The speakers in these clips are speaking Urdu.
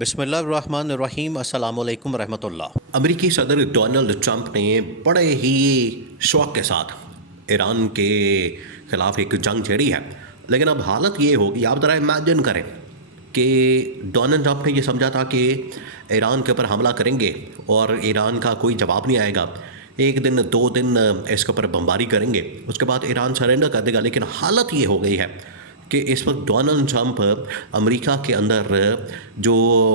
بسم اللہ الرحمن الرحیم، السلام علیکم ورحمۃ اللہ۔ امریکی صدر ڈونلڈ ٹرمپ نے بڑے ہی شوق کے ساتھ ایران کے خلاف ایک جنگ چھیڑی ہے، لیکن اب حالت یہ ہوگی، آپ ذرا امیجن کریں کہ ڈونلڈ ٹرمپ نے یہ سمجھا تھا کہ ایران کے اوپر حملہ کریں گے اور ایران کا کوئی جواب نہیں آئے گا، ایک دن دو دن اس کے اوپر بمباری کریں گے، اس کے بعد ایران سرنڈر کر دے گا، لیکن حالت یہ ہو گئی ہے کہ اس وقت ڈونلڈ ٹرمپ امریکہ کے اندر جو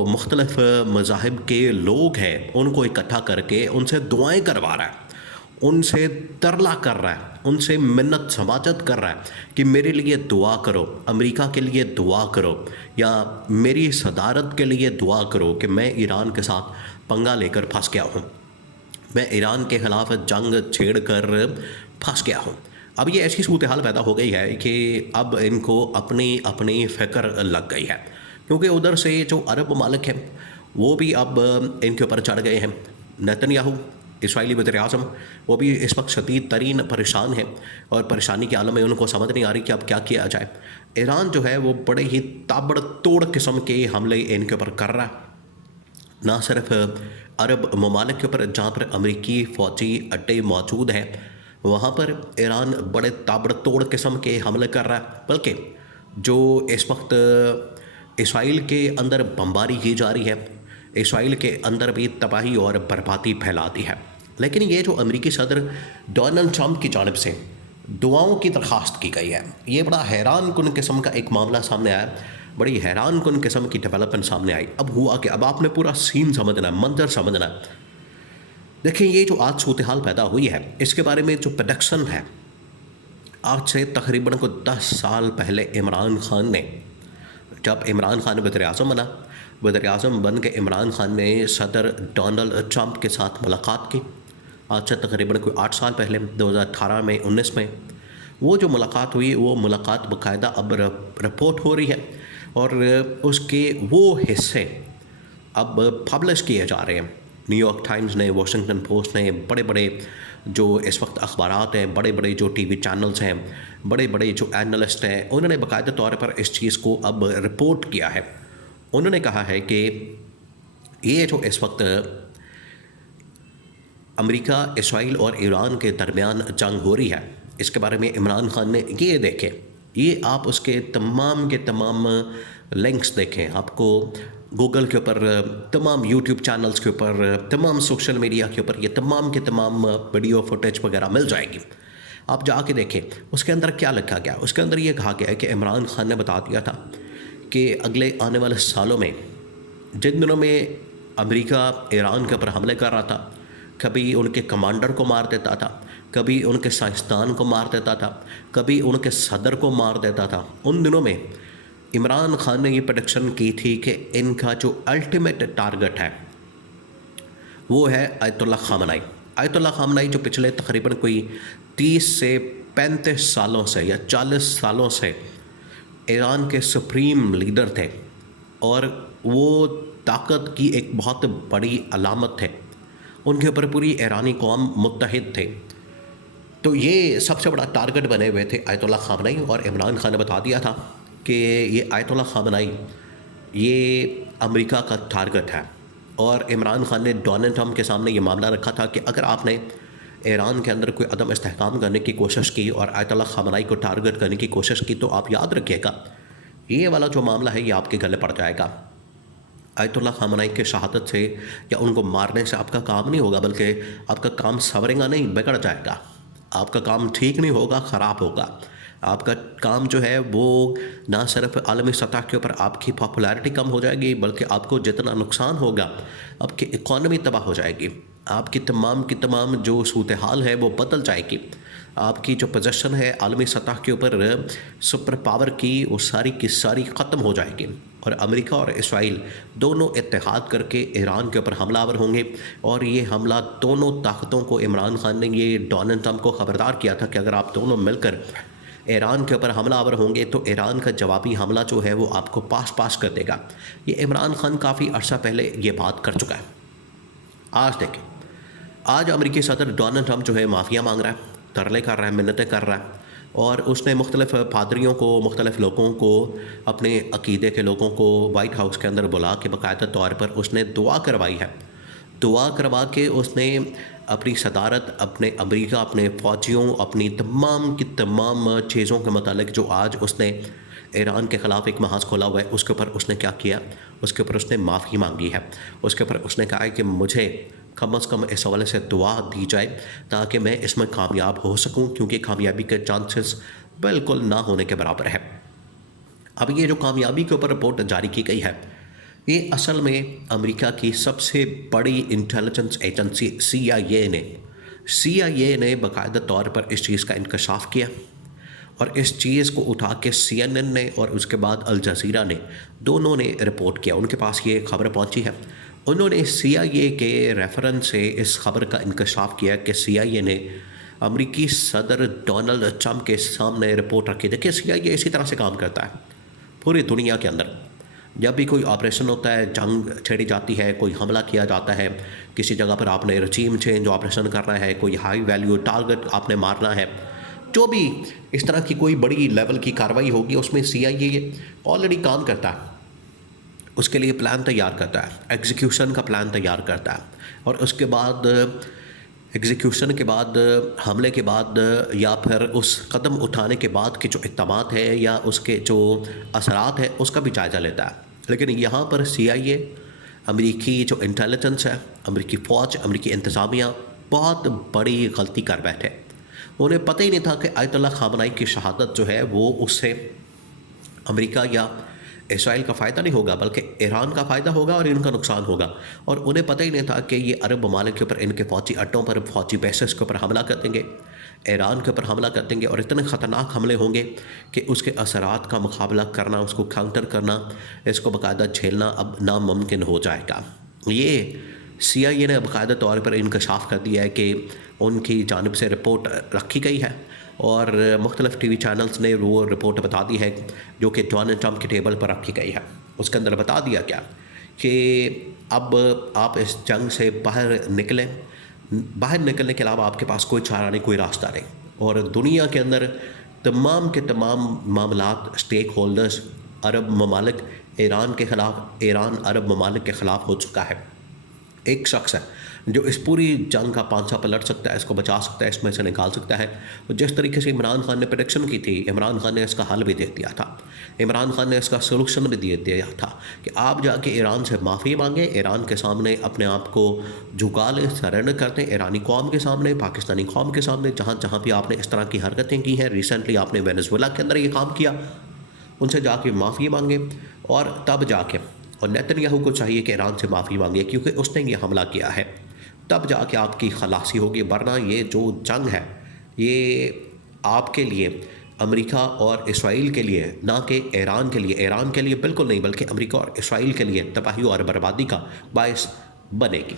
مختلف مذاہب کے لوگ ہیں ان کو اکٹھا کر کے ان سے دعائیں کروا رہا ہے، ان سے ترلا کر رہا ہے، ان سے منت سماجت کر رہا ہے کہ میرے لیے دعا کرو، امریکہ کے لیے دعا کرو، یا میری صدارت کے لیے دعا کرو کہ میں ایران کے ساتھ پنگا لے کر پھنس گیا ہوں، میں ایران کے خلاف جنگ چھیڑ کر پھنس گیا ہوں۔ اب یہ ایسی صورتحال پیدا ہو گئی ہے کہ اب ان کو اپنی فکر لگ گئی ہے، کیونکہ ادھر سے جو عرب ممالک ہیں وہ بھی اب ان کے اوپر چڑھ گئے ہیں۔ نیتن یاہو اسرائیلی وزیر اعظم وہ بھی اس وقت شدید ترین پریشان ہیں، اور پریشانی کے عالم میں ان کو سمجھ نہیں آ رہی کہ اب کیا کیا جائے۔ ایران جو ہے وہ بڑے ہی تابڑ توڑ قسم کے حملے ان کے اوپر کر رہا ہے، نہ صرف عرب ممالک کے اوپر جہاں پر امریکی فوجی اڈے موجود ہیں وہاں پر ایران بڑے تابڑ توڑ قسم کے حملے کر رہا ہے، بلکہ جو اس وقت اسرائیل کے اندر بمباری کی جا رہی ہے، اسرائیل کے اندر بھی تباہی اور بربادی پھیلا دی ہے۔ لیکن یہ جو امریکی صدر ڈونلڈ ٹرمپ کی جانب سے دعاؤں کی درخواست کی گئی ہے، یہ بڑا حیران کن قسم کا ایک معاملہ سامنے آیا، بڑی حیران کن قسم کی ڈیولپمنٹ سامنے آئی۔ اب ہوا کہ اب آپ نے پورا سین سمجھنا ہے، منظر سمجھنا ہے۔ دیکھیں، یہ جو آج صورتحال پیدا ہوئی ہے اس کے بارے میں جو پریڈکشن ہے، آج سے تقریباً 10 سال پہلے عمران خان نے، جب عمران خان وزیر اعظم بنا، وزیر اعظم بن کے عمران خان نے صدر ڈونلڈ ٹرمپ کے ساتھ ملاقات کی، آج سے تقریباً 8 سال پہلے 2018 میں 19 میں وہ جو ملاقات ہوئی، وہ ملاقات باقاعدہ اب رپورٹ ہو رہی ہے، اور اس کے وہ حصے اب پبلش کیے جا رہے ہیں۔ نیو یارک ٹائمز نے، واشنگٹن پوسٹ نے، بڑے بڑے جو اس وقت اخبارات ہیں، بڑے بڑے جو ٹی وی چینلز ہیں، بڑے بڑے جو اینالسٹ ہیں، انہوں نے باقاعدہ طور پر اس چیز کو اب رپورٹ کیا ہے۔ انہوں نے کہا ہے کہ یہ جو اس وقت امریکہ، اسرائیل اور ایران کے درمیان جنگ ہو رہی ہے، اس کے بارے میں عمران خان نے یہ دیکھے، یہ آپ اس کے تمام لنکس دیکھیں، آپ کو گوگل کے اوپر، تمام یوٹیوب چینلز کے اوپر، تمام سوشل میڈیا کے اوپر یہ تمام کے تمام ویڈیو فوٹیج وغیرہ مل جائے گی، آپ جا کے دیکھیں۔ اس کے اندر کیا لکھا گیا؟ اس کے اندر یہ کہا گیا ہے کہ عمران خان نے بتا دیا تھا کہ اگلے آنے والے سالوں میں، جن دنوں میں امریکہ ایران کے اوپر حملے کر رہا تھا، کبھی ان کے کمانڈر کو مار دیتا تھا، کبھی ان کے سائنسدان کو مار دیتا تھا، کبھی ان کے صدر کو مار دیتا تھا، ان دنوں میں عمران خان نے یہ پریڈکشن کی تھی کہ ان کا جو الٹیمیٹ ٹارگٹ ہے وہ ہے آیت اللہ خامنائی۔ آیت اللہ خامنائی جو پچھلے تقریباً کوئی 30 سے 35 سالوں سے یا 40 سالوں سے ایران کے سپریم لیڈر تھے، اور وہ طاقت کی ایک بہت بڑی علامت تھے، ان کے اوپر پوری ایرانی قوم متحد تھے، تو یہ سب سے بڑا ٹارگٹ بنے ہوئے تھے آیت اللہ خامنائی۔ اور عمران خان نے بتا دیا تھا کہ یہ آیت اللہ خامنائی یہ امریکہ کا ٹارگٹ ہے، اور عمران خان نے ڈونلڈ ٹرمپ کے سامنے یہ معاملہ رکھا تھا کہ اگر آپ نے ایران کے اندر کوئی عدم استحکام کرنے کی کوشش کی اور آیت اللہ خامنائی کو ٹارگٹ کرنے کی کوشش کی، تو آپ یاد رکھیے گا یہ والا جو معاملہ ہے یہ آپ کے گلے پڑ جائے گا۔ آیت اللہ خامنائی کے شہادت سے یا ان کو مارنے سے آپ کا کام نہیں ہوگا، بلکہ آپ کا کام سنورے گا نہیں، بگڑ جائے گا، آپ کا کام ٹھیک نہیں ہوگا، خراب ہوگا۔ آپ کا کام جو ہے وہ نہ صرف عالمی سطح کے اوپر آپ کی پاپولیرٹی کم ہو جائے گی، بلکہ آپ کو جتنا نقصان ہوگا، آپ کی اکانومی تباہ ہو جائے گی، آپ کی تمام جو صورتحال ہے وہ بدل جائے گی، آپ کی جو پوزیشن ہے عالمی سطح کے اوپر سپر پاور کی، وہ ساری کی ساری ختم ہو جائے گی، اور امریکہ اور اسرائیل دونوں اتحاد کر کے ایران کے اوپر حملہ آور ہوں گے۔ اور یہ حملہ دونوں طاقتوں کو، عمران خان نے یہ ڈونلڈ ٹرمپ کو خبردار کیا تھا کہ اگر آپ دونوں مل کر ایران کے اوپر حملہ آور ہوں گے تو ایران کا جوابی حملہ جو ہے وہ آپ کو پاس کر دے گا۔ یہ عمران خان کافی عرصہ پہلے یہ بات کر چکا ہے۔ آج دیکھیں، آج امریکی صدر ڈونلڈ ٹرمپ جو ہے معافیا مانگ رہا ہے، ترلے کر رہا ہے، منتیں کر رہا ہے اور اس نے مختلف پادریوں کو، مختلف لوگوں کو، اپنے عقیدے کے لوگوں کو وائٹ ہاؤس کے اندر بلا کے باقاعدہ طور پر اس نے دعا کروائی ہے. دعا کروا کے اس نے اپنی صدارت، اپنے امریکہ، اپنے فوجیوں، اپنی تمام کی تمام چیزوں کے متعلق جو آج اس نے ایران کے خلاف ایک محاذ کھولا ہوا ہے، اس کے اوپر اس نے کیا کیا؟ اس کے اوپر اس نے معافی مانگی ہے. اس کے اوپر اس نے کہا ہے کہ مجھے کم از کم اس حوالے سے دعا دی جائے تاکہ میں اس میں کامیاب ہو سکوں، کیونکہ کامیابی کے چانسز بالکل نہ ہونے کے برابر ہے. اب یہ جو کامیابی کے اوپر رپورٹ جاری کی گئی ہے، یہ اصل میں امریکہ کی سب سے بڑی انٹیلیجنس ایجنسی سی آئی اے نے باقاعدہ طور پر اس چیز کا انکشاف کیا، اور اس چیز کو اٹھا کے سی این این نے اور اس کے بعد الجزیرہ نے، دونوں نے رپورٹ کیا. ان کے پاس یہ خبر پہنچی ہے. انہوں نے سی آئی اے کے ریفرنس سے اس خبر کا انکشاف کیا کہ سی آئی اے نے امریکی صدر ڈونلڈ ٹرمپ کے سامنے رپورٹ رکھی. دیکھیں سی آئی اے اسی طرح سے کام کرتا ہے پوری دنیا کے اندر. جب بھی کوئی آپریشن ہوتا ہے، جنگ چھیڑی جاتی ہے، کوئی حملہ کیا جاتا ہے، کسی جگہ پر آپ نے رجیم چینج آپریشن کرنا ہے، کوئی ہائی ویلیو ٹارگٹ آپ نے مارنا ہے، جو بھی اس طرح کی کوئی بڑی لیول کی کارروائی ہوگی، اس میں سی آئی اے آلریڈی کام کرتا ہے. اس کے لیے پلان تیار کرتا ہے، ایگزیکیوشن کا پلان تیار کرتا ہے، اور اس کے بعد ایگزیکیوشن کے بعد، حملے کے بعد، یا پھر اس قدم اٹھانے کے بعد کے جو اقدامات ہیں یا اس کے جو اثرات ہیں، اس کا بھی جائزہ لیتا ہے. لیکن یہاں پر سی آئی اے، امریکی جو انٹیلیجنس ہے، امریکی فوج، امریکی انتظامیہ بہت بڑی غلطی کر بیٹھے. انہیں پتہ ہی نہیں تھا کہ آیت اللہ خامنائی کی شہادت جو ہے وہ اس سے امریکہ یا اسرائیل کا فائدہ نہیں ہوگا، بلکہ ایران کا فائدہ ہوگا اور ان کا نقصان ہوگا. اور انہیں پتہ ہی نہیں تھا کہ یہ عرب ممالک کے اوپر، ان کے فوجی اڈوں پر، فوجی بیسز کے اوپر حملہ کر دیں گے، ایران کے اوپر حملہ کر دیں گے، اور اتنے خطرناک حملے ہوں گے کہ اس کے اثرات کا مقابلہ کرنا، اس کو کاؤنٹر کرنا، اس کو باقاعدہ جھیلنا اب ناممکن ہو جائے گا. یہ سی آئی اے نے باقاعدہ طور پر انکشاف کر دیا ہے کہ ان کی جانب سے رپورٹ رکھی گئی ہے، اور مختلف ٹی وی چینلز نے وہ رپورٹ بتا دی ہے جو کہ ڈونلڈ ٹرمپ کی ٹیبل پر رکھی گئی ہے. اس کے اندر بتا دیا گیا کہ اب آپ اس جنگ سے باہر نکلیں، باہر نکلنے کے علاوہ آپ کے پاس کوئی چارہ نہیں، کوئی راستہ نہیں. اور دنیا کے اندر تمام کے تمام معاملات، سٹیک ہولڈرز، عرب ممالک ایران کے خلاف، ایران عرب ممالک کے خلاف ہو چکا ہے. ایک شخص ہے جو اس پوری جنگ کا پانسا پلٹ سکتا ہے، اس کو بچا سکتا ہے، اس میں سے نکال سکتا ہے. جس طریقے سے عمران خان نے پریڈکشن کی تھی، عمران خان نے اس کا حل بھی دے دیا تھا، عمران خان نے اس کا سولوشن بھی دے دیا تھا کہ آپ جا کے ایران سے معافی مانگیں، ایران کے سامنے اپنے آپ کو جھکا لیں، سرنڈر کر دیں، ایرانی قوم کے سامنے، پاکستانی قوم کے سامنے، جہاں جہاں بھی آپ نے اس طرح کی حرکتیں کی ہیں. ریسنٹلی آپ نے وینزویلا کے اندر یہ کام کیا، ان سے جا کے معافی مانگیں، اور تب جا کے، اور نیتن یاہو کو چاہیے کہ ایران سے معافی مانگے کیونکہ اس نے یہ حملہ کیا ہے، تب جا کے آپ کی خلاصی ہوگی. ورنہ یہ جو جنگ ہے یہ آپ کے لیے، امریکہ اور اسرائیل کے لیے، نہ کہ ایران کے لیے، ایران کے لیے بالکل نہیں، بلکہ امریکہ اور اسرائیل کے لیے تباہی اور بربادی کا باعث بنے گی.